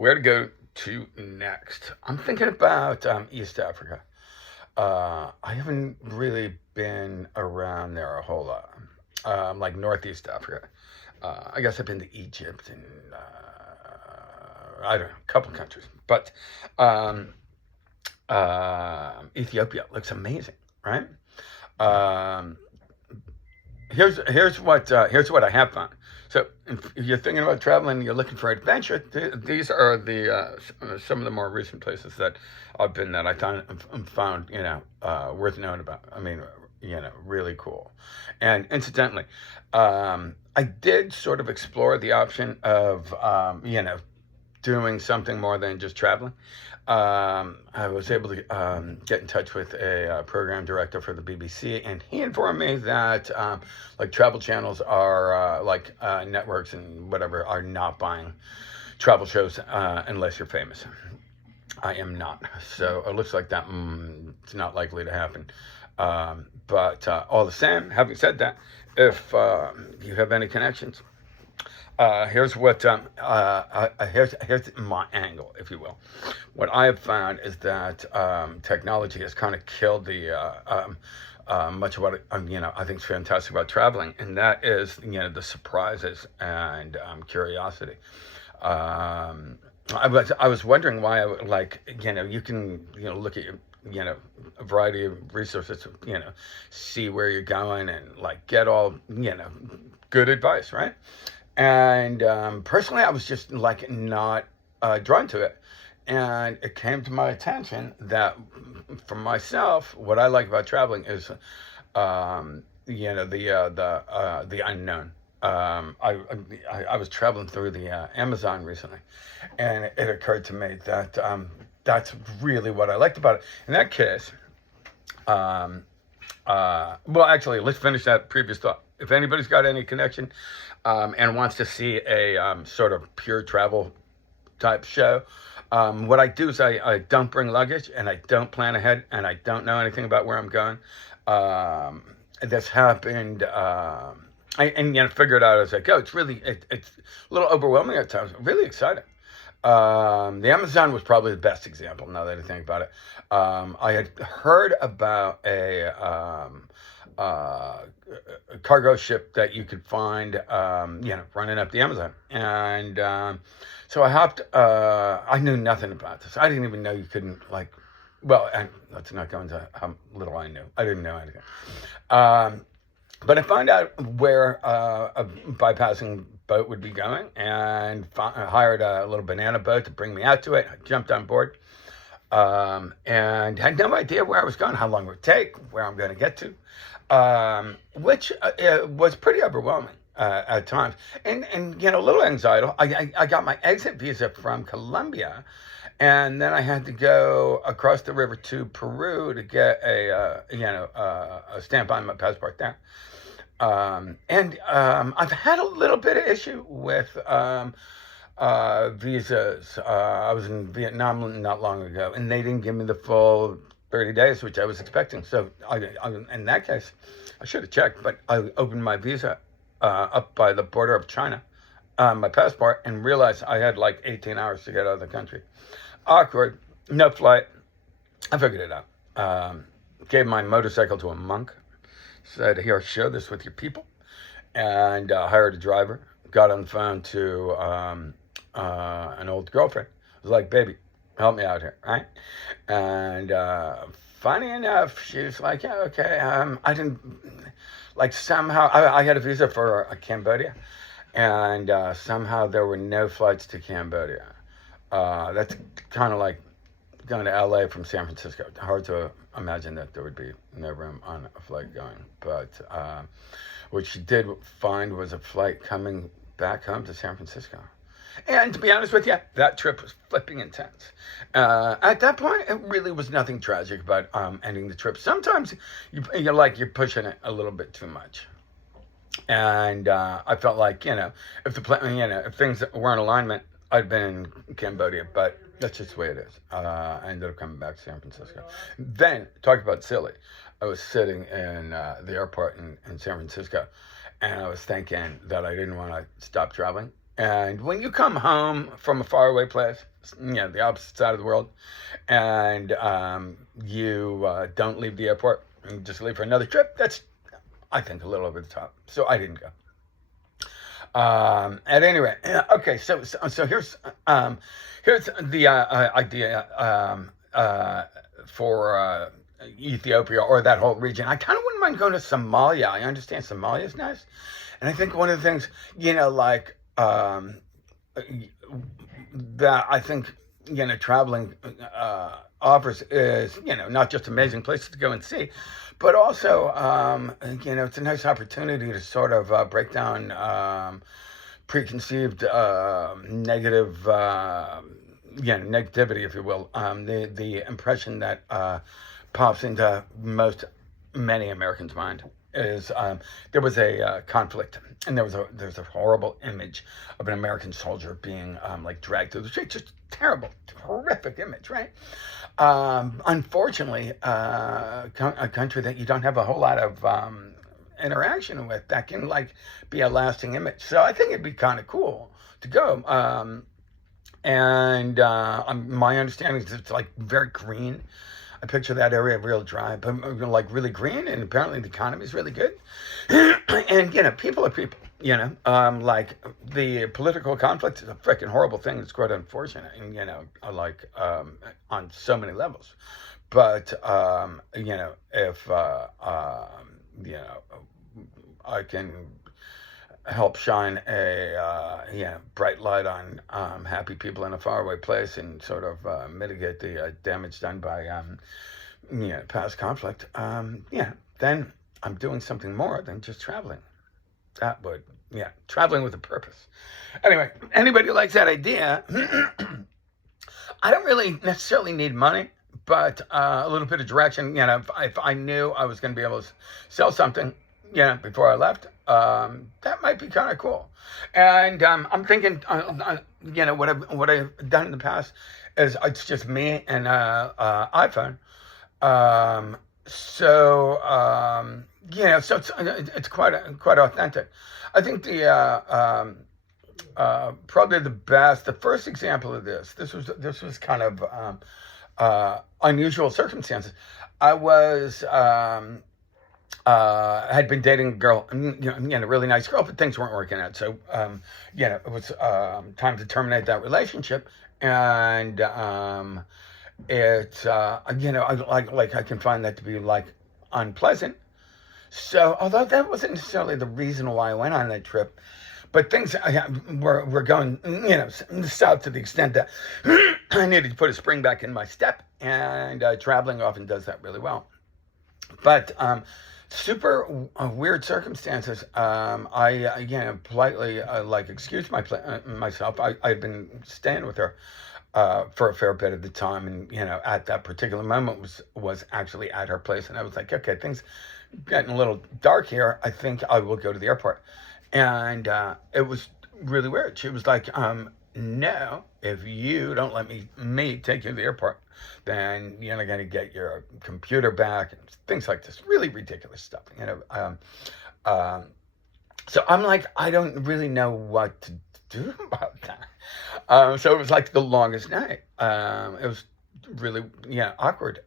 where to go to next. I'm thinking about East Africa. I haven't really been around there a whole lot. Like Northeast Africa. I guess I've been to Egypt and I don't know, a couple countries. But um, Ethiopia looks amazing, right? Um, here's what I have found. So if you're thinking about traveling, and you're looking for adventure. These are some of the more recent places that I've been that I found worth knowing about. I mean, really cool. And incidentally, I did sort of explore the option of doing something more than just traveling. I was able to get in touch with a program director for the BBC, and he informed me that like travel channels are networks and whatever are not buying travel shows unless you're famous. I am not, so it looks like that it's not likely to happen. But all the same, having said that, if you have any connections, here's my angle, if you will. What I have found is that technology has kind of killed the much of what I think is fantastic about traveling, and that is the surprises and curiosity. I was wondering why you can look at a variety of resources, see where you're going and like get all good advice, right? And personally, I was just like not drawn to it. And it came to my attention that for myself, what I like about traveling is, the unknown. I was traveling through the Amazon recently, and it occurred to me that that's really what I liked about it. In that case, well, actually, let's finish that previous thought. If anybody's got any connection and wants to see a sort of pure travel type show, what I do is I don't bring luggage and I don't plan ahead and I don't know anything about where I'm going. This happened. And figure it out as I go. It's a little overwhelming at times. Really exciting. The Amazon was probably the best example. Now that I think about it, I had heard about a cargo ship that you could find, running up the Amazon, and so I hopped. I knew nothing about this. I didn't even know you couldn't like. Well, and let's not go into how little I knew. I didn't know anything. But I found out where a bypassing boat would be going and hired a little banana boat to bring me out to it. I jumped on board and had no idea where I was going, how long it would take, where I'm going to get to, which was pretty overwhelming at times. And a little anxiety. I got my exit visa from Colombia, and then I had to go across the river to Peru to get a stamp on my passport there. I've had a little bit of issue with visas. I was in Vietnam not long ago, and they didn't give me the full 30 days, which I was expecting. So in that case, I should have checked, but I opened my visa up by the border of China, my passport, and realized I had like 18 hours to get out of the country. Awkward, no flight. I figured it out. Gave my motorcycle to a monk. Said, here, share this with your people. And hired a driver. Got on the phone to an old girlfriend. I was like, baby, help me out here, right? And funny enough, she was like, yeah, okay. I didn't, like somehow, I had a visa for Cambodia. And somehow there were no flights to Cambodia. That's kind of like going to LA from San Francisco. Hard to imagine that there would be no room on a flight going. But what she did find was a flight coming back home to San Francisco. And to be honest with you, that trip was flipping intense. At that point, it really was nothing tragic about ending the trip. Sometimes you're pushing it a little bit too much. And I felt like, if if things were in alignment, I'd been in Cambodia, but that's just the way it is. I ended up coming back to San Francisco. Then, talk about silly. I was sitting in the airport in San Francisco, and I was thinking that I didn't want to stop traveling. And when you come home from a faraway place, the opposite side of the world, and you don't leave the airport, and just leave for another trip, that's, I think, a little over the top. So I didn't go. At any rate, okay. So here's the idea for Ethiopia or that whole region. I kind of wouldn't mind going to Somalia. I understand Somalia is nice, and I think one of the things, like that I think traveling offers is not just amazing places to go and see, but also it's a nice opportunity to sort of break down preconceived negative negativity, if you will, the impression that pops into many Americans' mind is there was a conflict, and there's a horrible image of an American soldier being like dragged through the street. Just terrible, horrific image, right? Unfortunately, a country that you don't have a whole lot of interaction with, that can like be a lasting image. So I think it'd be kind of cool to go. And my understanding is it's like very green. I picture that area real dry, but like really green, and apparently the economy is really good. And people are people. Like the political conflict is a freaking horrible thing. It's quite unfortunate, and like on so many levels. But if I can help shine a bright light on happy people in a faraway place and sort of mitigate the damage done by past conflict, then I'm doing something more than just traveling. That would, traveling with a purpose. Anyway, anybody who likes that idea, I don't really necessarily need money, but a little bit of direction. If I knew I was going to be able to sell something, before I left, that might be kind of cool. And I'm thinking, what I've done in the past is it's just me and iPhone. So it's quite authentic. I think the probably the first example of this was kind of unusual circumstances. I was had been dating a girl, a really nice girl, but things weren't working out. So, it was time to terminate that relationship. And it's, I can find that to be like unpleasant. So, although that wasn't necessarily the reason why I went on that trip, but things were going, south to the extent that I needed to put a spring back in my step, and traveling often does that really well. But super weird circumstances. I politely excused myself. I'd been staying with her for a fair bit of the time, and at that particular moment was actually at her place, and I was like, okay, things getting a little dark here. I think I will go to the airport. And it was really weird. She was like, no, if you don't let me take you to the airport, then you're not going to get your computer back, and things like this. Really ridiculous stuff. So I'm like, I don't really know what to do about that. So it was like the longest night. It was really, awkward.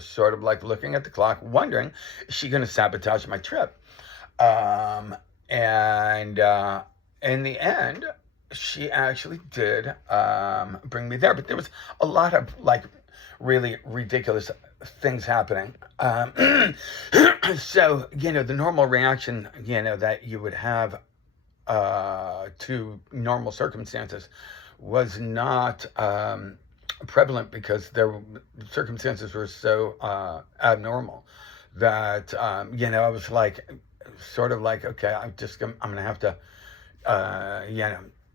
Sort of like looking at the clock, wondering, is she going to sabotage my trip? And in the end, she actually did bring me there, but there was a lot of like really ridiculous things happening. So the normal reaction that you would have to normal circumstances was not prevalent, because circumstances were so abnormal that I was like, sort of like, okay, I'm gonna have to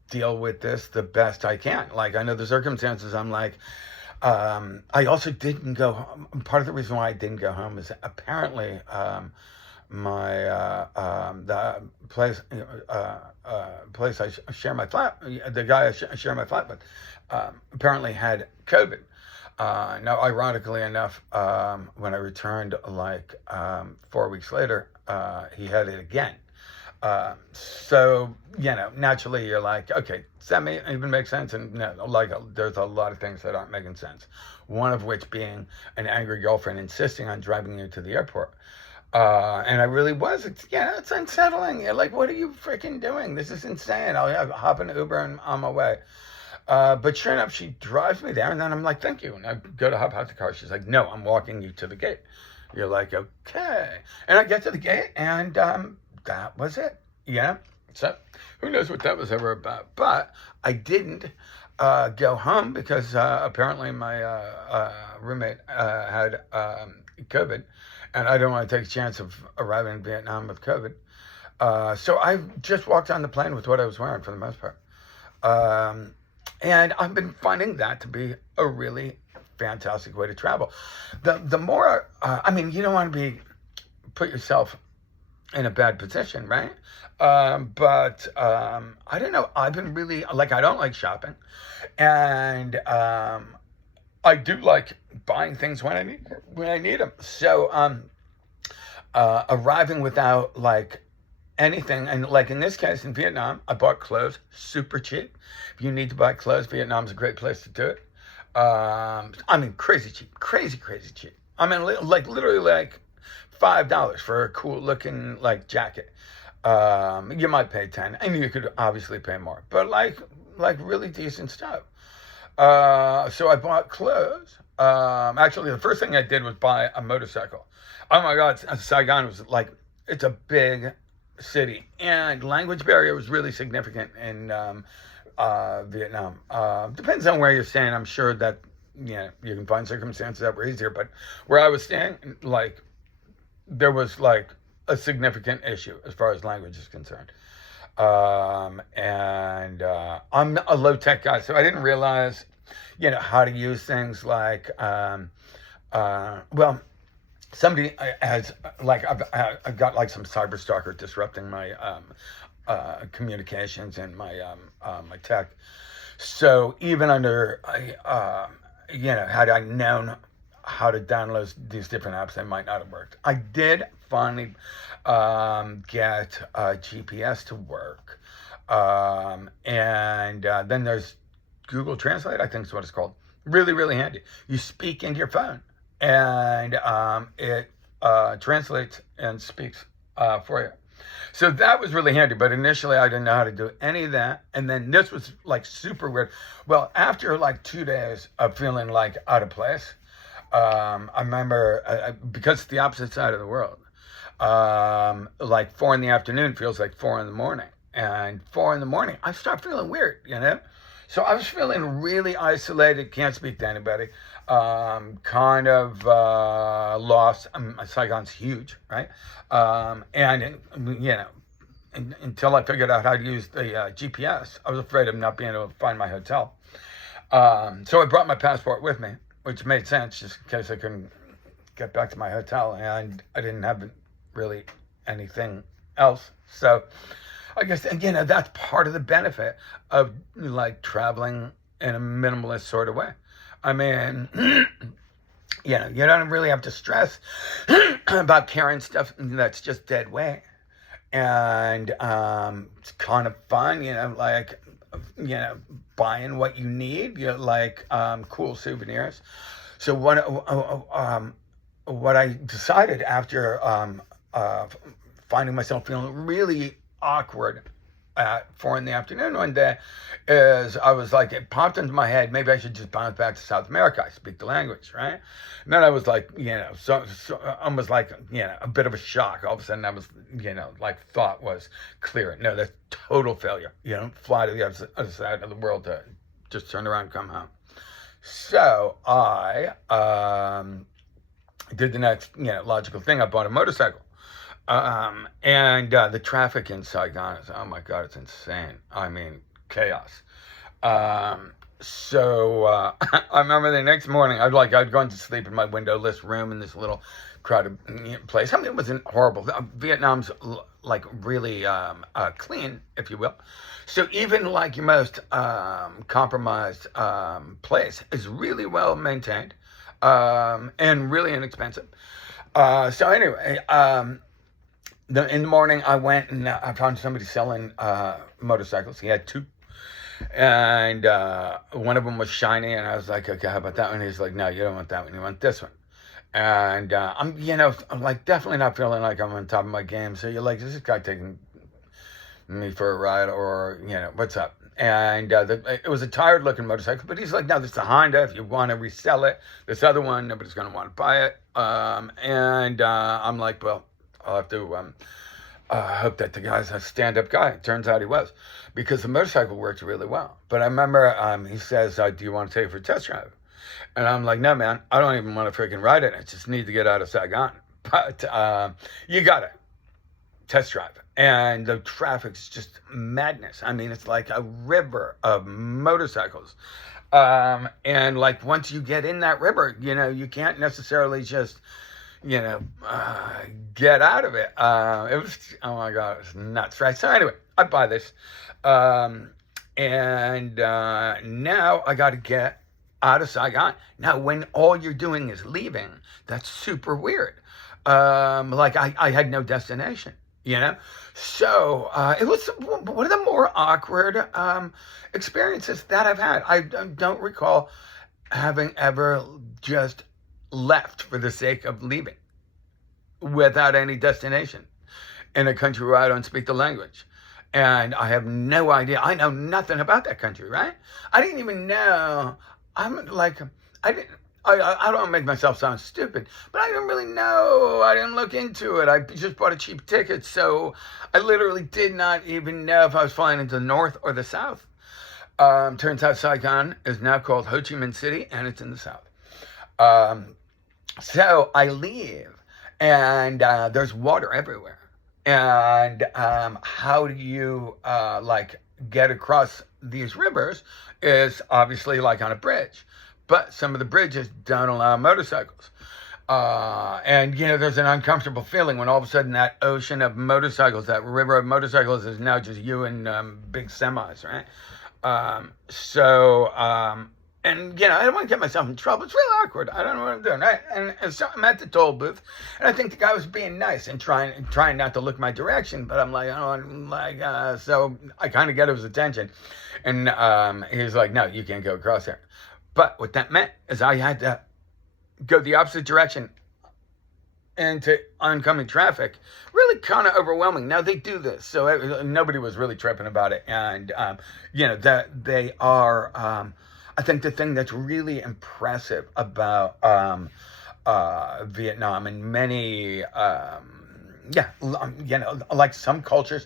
deal with this the best I can. Like, I know the circumstances. I'm like, I also didn't go home. Part of the reason why I didn't go home is apparently my the place I share my flat, the guy I share my flat with, apparently had COVID. Now, ironically enough, when I returned, 4 weeks later, he had it again. So, naturally you're like, okay, does that even make sense? And no, like, there's a lot of things that aren't making sense. One of which being an angry girlfriend insisting on driving you to the airport. And I really was. It's unsettling. You're like, what are you freaking doing? This is insane. I'll hop in an Uber and on my way. But sure enough, she drives me there, and then I'm like, thank you. And I go to hop out the car. She's like, no, I'm walking you to the gate. You're like, okay. And I get to the gate, and that was it. So who knows what that was ever about. But I didn't go home because apparently my roommate had COVID, and I don't want to take a chance of arriving in Vietnam with COVID. So I just walked on the plane with what I was wearing for the most part. And I've been finding that to be a really fantastic way to travel. The more, you don't want to put yourself in a bad position, right? But I don't know. I've been really, like, I don't like shopping. And I do like buying things when I need them. So arriving without, like, anything, and like in this case in Vietnam, I bought clothes super cheap. If you need to buy clothes, Vietnam's a great place to do it. Crazy cheap, crazy cheap. Like literally like $5 for a cool looking like jacket. You might pay 10, and you could obviously pay more, but like really decent stuff. So I bought clothes. Actually, the first thing I did was buy a motorcycle. Oh my God, Saigon was like, it's a big city, and language barrier was really significant in Vietnam. Depends on where you're staying. I'm sure that you can find circumstances that were easier, but where I was staying, like, there was like a significant issue as far as language is concerned. And I'm a low tech guy, so I didn't realize how to use things like somebody has, like, I've got like some cyber stalker disrupting my communications and my my tech. So even under had I known how to download these different apps, they might not have worked. I did finally get GPS to work, and then there's Google Translate, I think is what it's called. Really, really handy. You speak into your phone, and it translates and speaks for you. So that was really handy, but initially I didn't know how to do any of that. And then this was like super weird. Well, after like 2 days of feeling like out of place, I remember, because it's the opposite side of the world, like 4 in the afternoon feels like 4 in the morning. And 4 in the morning, I start feeling weird, So I was feeling really isolated, can't speak to anybody, kind of lost. Saigon's huge, right? And until I figured out how to use the GPS, I was afraid of not being able to find my hotel. So I brought my passport with me, which made sense just in case I couldn't get back to my hotel, and I didn't have really anything else. So I guess, that's part of the benefit of like traveling in a minimalist sort of way. I mean, you don't really have to stress about carrying stuff that's just dead weight. And it's kind of fun, like, buying what you need, like cool souvenirs. So what I decided after finding myself feeling really awkward at 4 in the afternoon one day is I was like, it popped into my head, maybe I should just bounce back to South America. I speak the language, right? And then I was like, so almost like, a bit of a shock. All of a sudden I was, like thought was clear. No, that's total failure. You don't fly to the other side of the world to just turn around and come home. So I did the next, logical thing. I bought a motorcycle. And the traffic in Saigon is, oh my God, it's insane. I mean, chaos. So I remember the next morning, I'd gone to sleep in my windowless room in this little crowded place. I mean, it wasn't horrible. Vietnam's like really clean, if you will. So even like your most compromised place is really well maintained and really inexpensive. So anyway, In the morning, I went and I found somebody selling motorcycles. He had two, and one of them was shiny, and I was like, okay, how about that one? He's like, no, you don't want that one. You want this one. And I'm like definitely not feeling like I'm on top of my game. So you're like, is this guy taking me for a ride, or what's up? And it was a tired looking motorcycle, but he's like, no, this is a Honda. If you want to resell it, this other one, nobody's going to want to buy it. I'm like, well, I'll have to hope that the guy's a stand up guy. It turns out he was, because the motorcycle worked really well. But I remember he says, do you want to take it for a test drive? And I'm like, no, man, I don't even want to freaking ride it. I just need to get out of Saigon. But you got it. Test drive. And the traffic's just madness. I mean, it's like a river of motorcycles. And like once you get in that river, you can't necessarily just, get out of it. It was, oh my God, it was nuts, right? So anyway, I buy this. And now I got to get out of Saigon. Now, when all you're doing is leaving, that's super weird. Like I had no destination, So it was one of the more awkward experiences that I've had. I don't recall having ever just left for the sake of leaving without any destination in a country where I don't speak the language. And I have no idea. I know nothing about that country, right? I didn't even know. I'm like, I didn't. I don't make myself sound stupid, but I didn't really know. I didn't look into it. I just bought a cheap ticket, so I literally did not even know if I was flying into the north or the south. Turns out Saigon is now called Ho Chi Minh City, and it's in the south. So I leave, and there's water everywhere. And how do you get across these rivers is obviously like on a bridge. But some of the bridges don't allow motorcycles. And there's an uncomfortable feeling when all of a sudden that ocean of motorcycles, that river of motorcycles, is now just you and big semis, right? And I don't want to get myself in trouble. It's really awkward. I don't know what I'm doing. Right? And so I'm at the toll booth, and I think the guy was being nice and trying not to look my direction. But I'm like, so I kind of get his attention, and he's like, no, you can't go across there. But what that meant is I had to go the opposite direction into oncoming traffic. Really kind of overwhelming. Now they do this, so nobody was really tripping about it. And that they are. I think the thing that's really impressive about Vietnam and many, like some cultures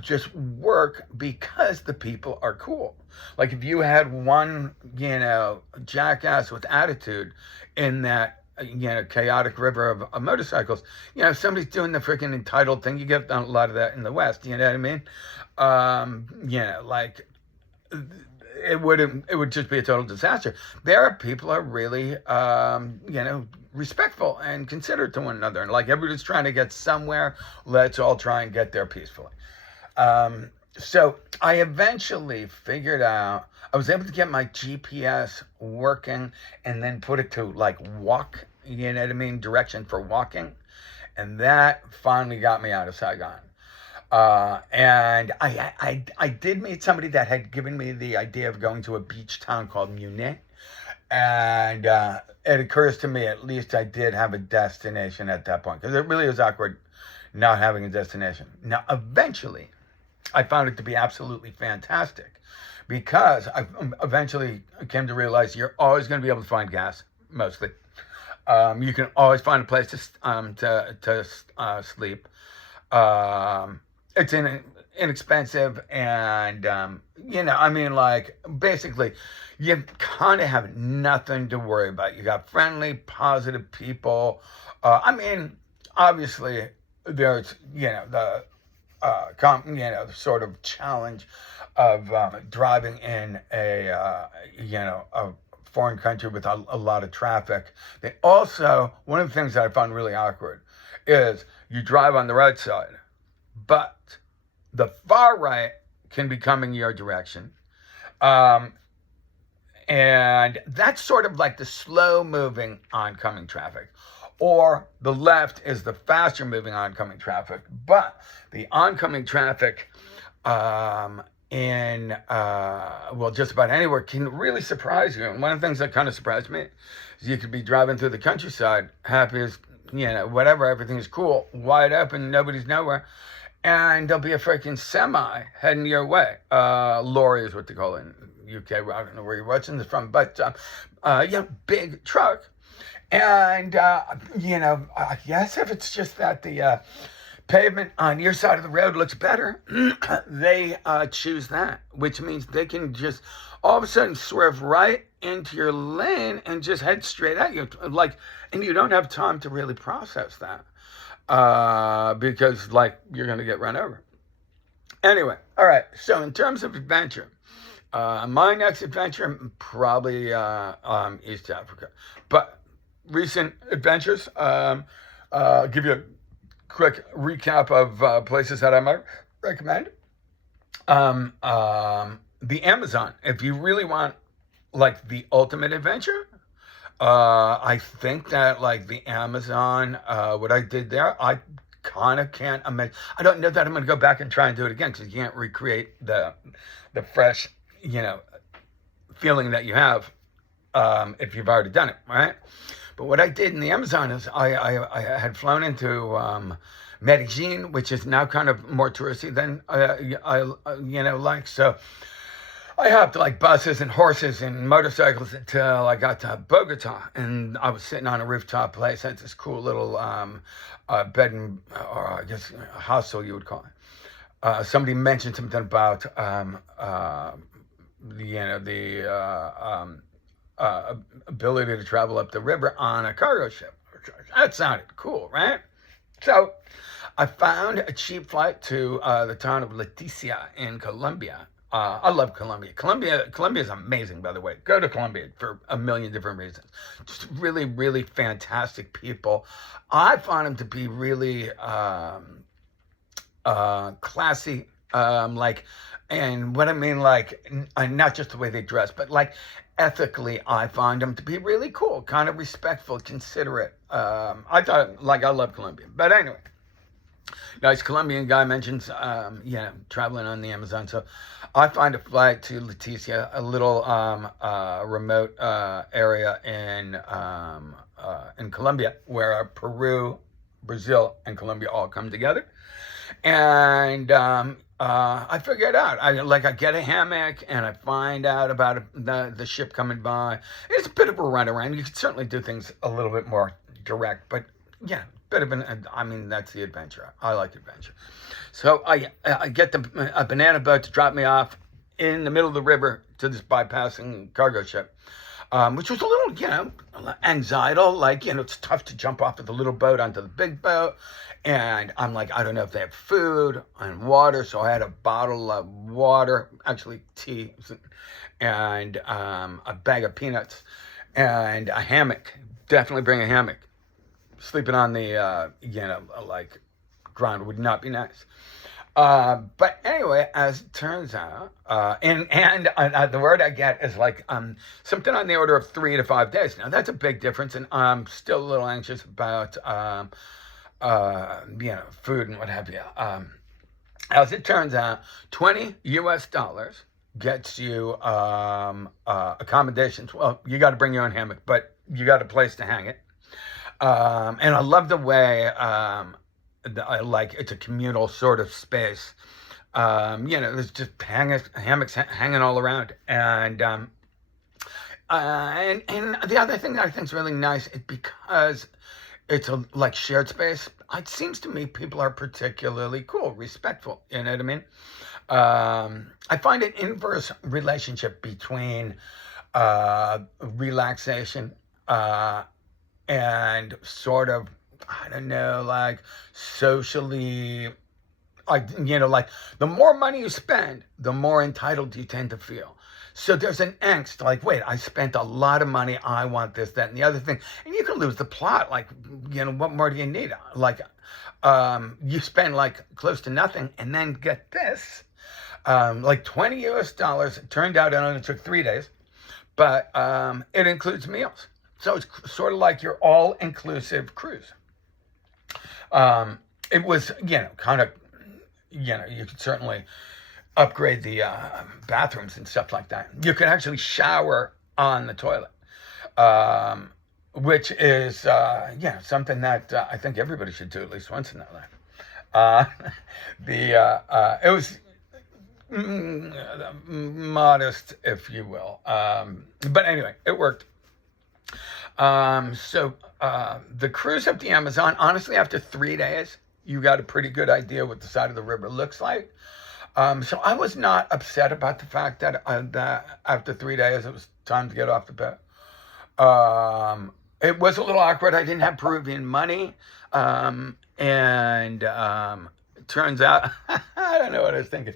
just work because the people are cool. Like if you had one, jackass with attitude in that, chaotic river of motorcycles, somebody's doing the freaking entitled thing. You get a lot of that in the West, you know what I mean? Like it would just be a total disaster. There are people are really, respectful and considerate to one another. And like everybody's trying to get somewhere, let's all try and get there peacefully. So I eventually figured out, I was able to get my GPS working and then put it to like walk, direction for walking. And that finally got me out of Saigon. And I did meet somebody that had given me the idea of going to a beach town called Munich. And it occurs to me, at least I did have a destination at that point, because it really is awkward not having a destination. Now, eventually, I found it to be absolutely fantastic, because I eventually came to realize you're always going to be able to find gas, mostly. You can always find a place to sleep. It's inexpensive, and basically you kind of have nothing to worry about. You got friendly, positive people. Obviously there's the sort of challenge of driving in a foreign country with a lot of traffic. They also, one of the things that I found really awkward is you drive on the right side, but the far right can be coming your direction. And that's sort of like the slow moving oncoming traffic. or the left is the faster moving oncoming traffic. But the oncoming traffic in just about anywhere can really surprise you. And one of the things that kind of surprised me is you could be driving through the countryside, happy as whatever, everything's cool, wide open, nobody's nowhere, and there'll be a freaking semi heading your way. Lorry is what they call it in UK. I don't know where you're watching this from, but big truck. And I guess if it's just that the pavement on your side of the road looks better, they choose that, which means they can just all of a sudden swerve right into your lane and just head straight at you, and you don't have time to really process that because you're going to get run over. Anyway, all right, so in terms of adventure, my next adventure, probably East Africa, but recent adventures, give you a quick recap of places that I might recommend. The Amazon. If you really want the ultimate adventure, I think that the Amazon, what I did there, I kind of can't imagine. I don't know that I'm going to go back and try and do it again because you can't recreate the fresh, feeling that you have if you've already done it, right? But what I did in the Amazon is I had flown into Medellin, which is now kind of more touristy than so I hopped buses and horses and motorcycles until I got to Bogota, and I was sitting on a rooftop place at this cool little bed and, or I guess hostel you would call it. Somebody mentioned something about ability to travel up the river on a cargo ship. That sounded cool, right? So I found a cheap flight to the town of Leticia in Colombia. I love Colombia. Colombia is amazing, by the way. Go to Colombia for a million different reasons. Just really, really fantastic people. I found them to be really classy, and what I mean, not just the way they dress, but ethically, I find them to be really cool, kind of respectful, considerate. I thought, I love Colombia. But anyway, nice Colombian guy mentions, traveling on the Amazon. So I find a flight to Leticia, a little remote area in Colombia, where Peru, Brazil, and Colombia all come together. And I figure it out. I get a hammock and I find out about the ship coming by. It's a bit of a runaround. You can certainly do things a little bit more direct, but bit of that's the adventure. I like adventure. So I get a banana boat to drop me off in the middle of the river to this bypassing cargo ship, which was a little, anxiety. It's tough to jump off of the little boat onto the big boat. And I'm I don't know if they have food and water. So I had a bottle of water, actually tea, and a bag of peanuts and a hammock. Definitely bring a hammock. Sleeping on the, ground would not be nice. But anyway, as it turns out, and the word I get is something on the order of 3 to 5 days. Now that's a big difference, and I'm still a little anxious about food and what have you. As it turns out, $20 US gets you accommodations. Well, you got to bring your own hammock, but you got a place to hang it. And I love the way it's a communal sort of space. There's just hammocks hanging all around, and the other thing that I think is really nice is because it's a shared space. It seems to me people are particularly cool, respectful. You know what I mean? I find an inverse relationship between relaxation and sort of, I don't know, socially, the more money you spend, the more entitled you tend to feel. So there's an angst, wait, I spent a lot of money, I want this, that, and the other thing. And you can lose the plot, what more do you need? You spend close to nothing, and then get this, $20 US. It turned out it only took 3 days, but it includes meals. So it's sort of like your all-inclusive cruise. It was, kind of, you could certainly upgrade the bathrooms and stuff like that. You could actually shower on the toilet, which is, something that I think everybody should do at least once in their life. It was modest, if you will. But anyway, it worked. The cruise up the Amazon, honestly, after 3 days, you got a pretty good idea what the side of the river looks like. So I was not upset about the fact that after 3 days, it was time to get off the boat. It was a little awkward. I didn't have Peruvian money. It turns out, I don't know what I was thinking.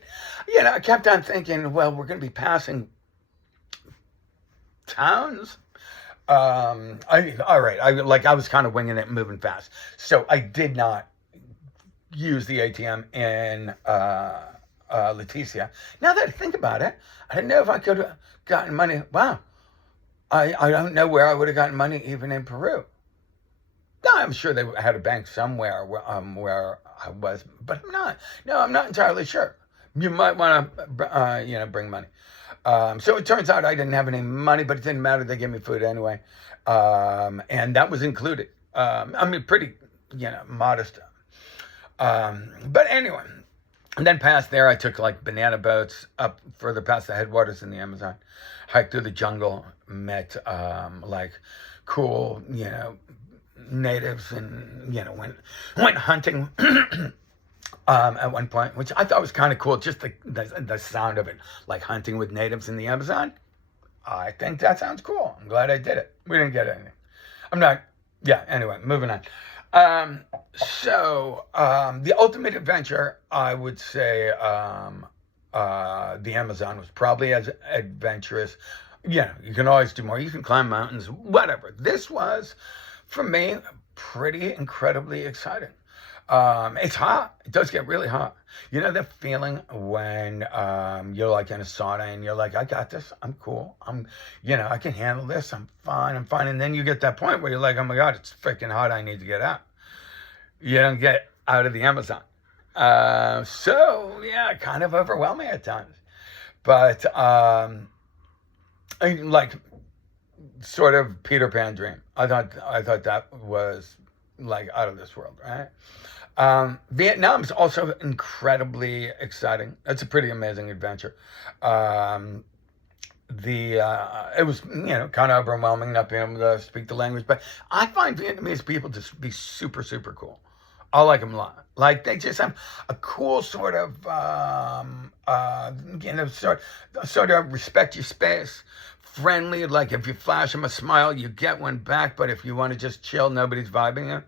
I kept on thinking, well, we're going to be passing towns. All right. I was kind of winging it and moving fast. So I did not use the ATM in Leticia. Now that I think about it, I didn't know if I could have gotten money. Wow. I don't know where I would have gotten money even in Peru. No, I'm sure they had a bank somewhere where I was, but I'm not. No, I'm not entirely sure. You might want to, bring money. So it turns out I didn't have any money, but it didn't matter. They gave me food anyway. And that was included. Pretty, modest. But anyway, and then past there, I took like banana boats up further past the headwaters in the Amazon, hiked through the jungle, met cool, natives, and went hunting at one point, which I thought was kind of cool. Just the sound of it, like hunting with natives in the Amazon. I think that sounds cool. I'm glad I did it. We didn't get anything. Anyway, moving on. The ultimate adventure, I would say, the Amazon was probably as adventurous. You can always do more. You can climb mountains, whatever. This was, for me, pretty incredibly exciting. It's hot. It does get really hot. You know the feeling when you're like in a sauna and you're like, I got this. I'm cool. I can handle this. I'm fine. And then you get that point where you're like, oh my God, it's freaking hot. I need to get out. You don't get out of the Amazon. Kind of overwhelming at times. But sort of Peter Pan dream. I thought that was like out of this world, right? Vietnam's also incredibly exciting. It's a pretty amazing adventure. It was kind of overwhelming not being able to speak the language, but I find Vietnamese people to be super, super cool. I like them a lot. Like they just have a cool sort of sort of respect your space, friendly. Like if you flash them a smile, you get one back. But if you want to just chill, nobody's vibing it.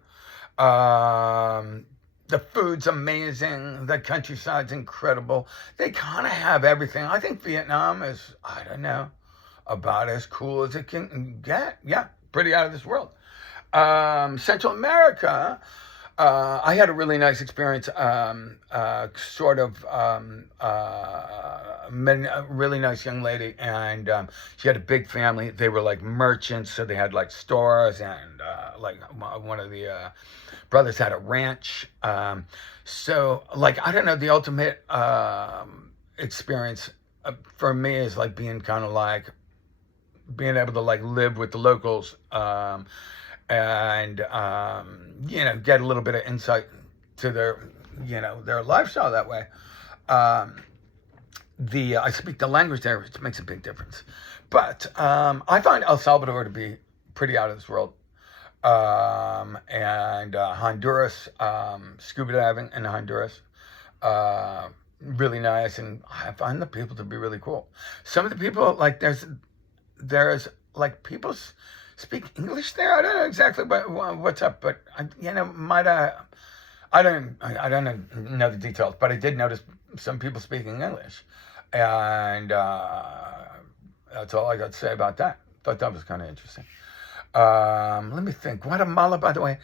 The food's amazing. The countryside's incredible. They kind of have everything. I think Vietnam is, I don't know, about as cool as it can get. Yeah, pretty out of this world. Central America, I had a really nice experience. Met a really nice young lady, and she had a big family. They were like merchants, so they had like stores, and one of the brothers had a ranch. I don't know, the ultimate experience for me is like being kind of like being able to like live with the locals, and get a little bit of insight to their lifestyle that way. I speak the language there, which makes a big difference. But I find El Salvador to be pretty out of this world. And Honduras, scuba diving in Honduras, really nice, and I find the people to be really cool. Some of the people, like there's like people speak English there. I don't know exactly what's up, but I don't know the details, but I did notice some people speaking English, and that's all I got to say about that. Thought that was kind of interesting. Let me think. Guatemala, by the way,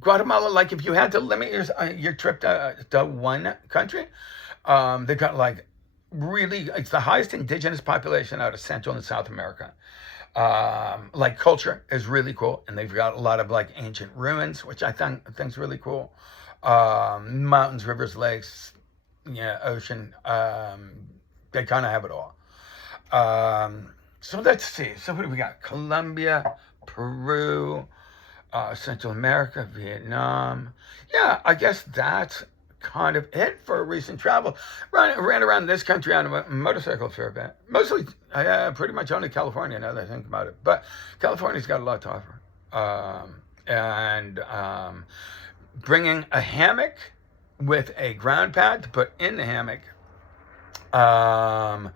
Guatemala, like if you had to limit your trip to one country, they've got like really, it's the highest indigenous population out of Central and South America. Like culture is really cool, and they've got a lot of like ancient ruins, which I think's really cool. Mountains, rivers, lakes, yeah, ocean. They kind of have it all. So let's see. So what do we got? Colombia, Peru, Central America, Vietnam. Yeah, I guess that's kind of it for recent travel. Ran around this country on a motorcycle for a bit. Mostly, pretty much only California now that I think about it. But California's got a lot to offer. And bringing a hammock with a ground pad to put in the hammock um,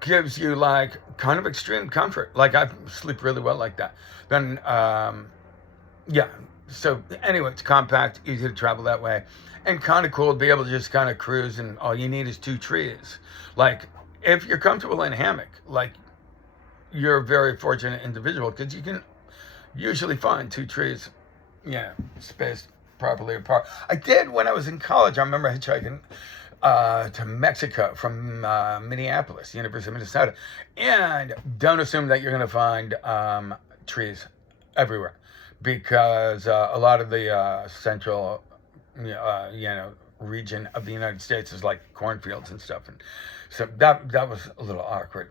gives you like kind of extreme comfort. Like I sleep really well like that. Then yeah. So anyway, it's compact, easy to travel that way, and kind of cool to be able to just kind of cruise. And all you need is two trees. Like if you're comfortable in a hammock, like you're a very fortunate individual because you can usually find two trees, yeah, spaced properly apart. I did when I was in college. I remember hitchhiking to Mexico from Minneapolis, University of Minnesota, and don't assume that you're going to find trees everywhere because a lot of the central, region of the United States is like cornfields and stuff, and so that was a little awkward.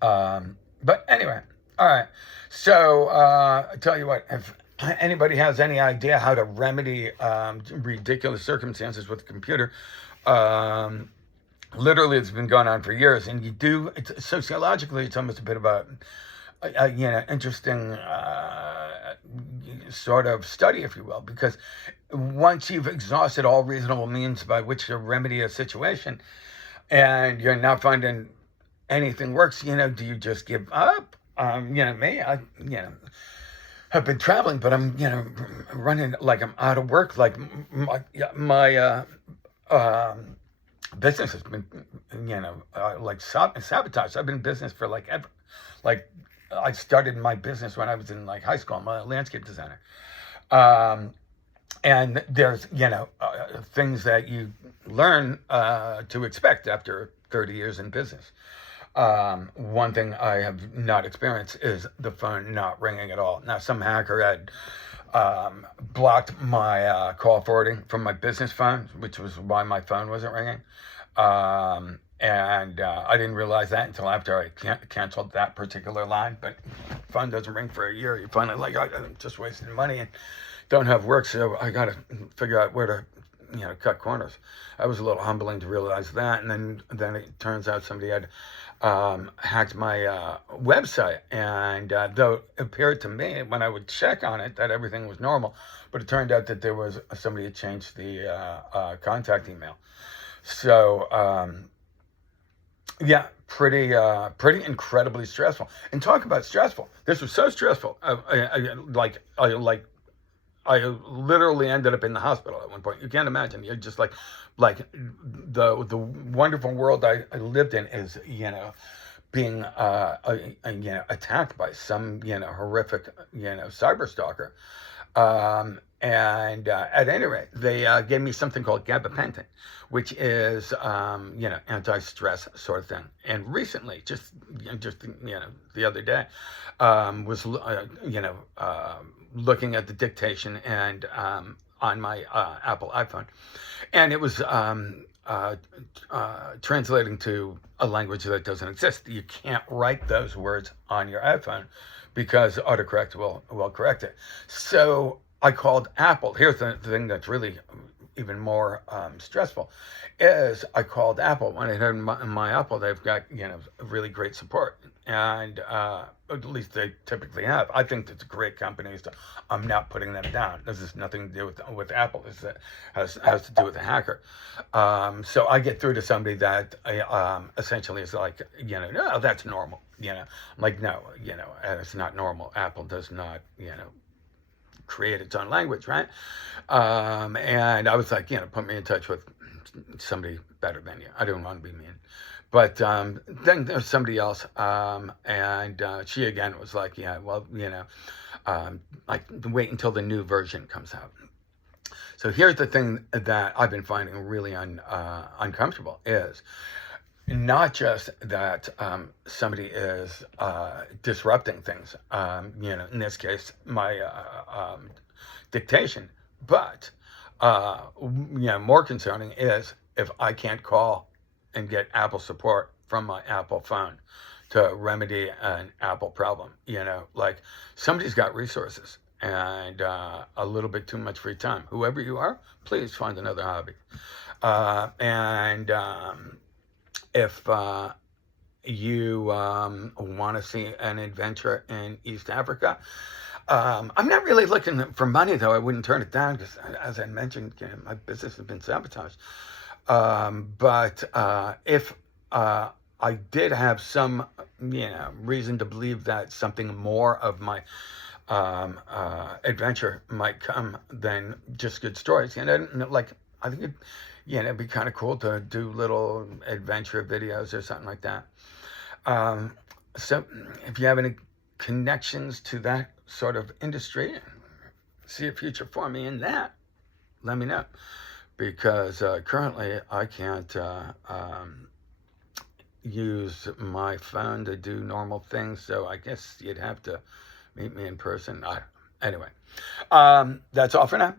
But anyway, all right. So I tell you what, if anybody has any idea how to remedy ridiculous circumstances with a computer, literally it's been going on for years, and it's sociologically, it's almost a bit of a interesting sort of study, if you will, because once you've exhausted all reasonable means by which to remedy a situation, and you're not finding anything works, do you just give up? Me, have been traveling, but I'm, running like I'm out of work. Like my business has been, like sabotaged. I've been in business for like ever. Like I started my business when I was in like high school. I'm a landscape designer. And there's, things that you learn to expect after 30 years in business. One thing I have not experienced is the phone not ringing at all. Now, some hacker had blocked my call forwarding from my business phone, which was why my phone wasn't ringing. And I didn't realize that until after I canceled that particular line. But phone doesn't ring for a year. You're finally like, I'm just wasting money and don't have work, so I got to figure out where to cut corners. I was a little humbling to realize that, and then it turns out somebody had hacked my website, and though it appeared to me when I would check on it that everything was normal, but it turned out that there was somebody had changed the contact email. So yeah, pretty incredibly stressful. And talk about stressful. This was so stressful. I literally ended up in the hospital at one point. You can't imagine. You're just like the wonderful world I lived in is being attacked by some horrific cyber stalker. And at any rate, they gave me something called gabapentin, which is anti-stress sort of thing. And recently, just the other day, was looking at the dictation and on my Apple iPhone, and it was translating to a language that doesn't exist. You can't write those words on your iPhone because autocorrect will correct it. So I called Apple. Here's the thing that's really even more stressful is I called Apple. When I heard my Apple, they've got really great support, and at least they typically have. I think it's a great company, so I'm not putting them down. This has nothing to do with Apple. This has to do with the hacker. So I get through to somebody that essentially is like, no, that's normal. I'm like, no, it's not normal. Apple does not, create its own language, right? And I was like, put me in touch with somebody better than you. I don't want to be mean. But then there's somebody else, and she again was like, yeah, well, like wait until the new version comes out. So here's the thing that I've been finding really uncomfortable is not just that somebody is disrupting things, in this case, my dictation, but more concerning is if I can't call and get Apple support from my Apple phone to remedy an Apple problem. Like somebody's got resources and a little bit too much free time. Whoever you are, please find another hobby. And if you want to see an adventure in East Africa, I'm not really looking for money, though. I wouldn't turn it down because, as I mentioned, my business has been sabotaged. But if I did have some, reason to believe that something more of my adventure might come than just good stories, like I think it'd be kind of cool to do little adventure videos or something like that. So if you have any connections to that sort of industry, see a future for me in that, let me know. Because currently I can't use my phone to do normal things, so I guess you'd have to meet me in person. Anyway, that's all for now.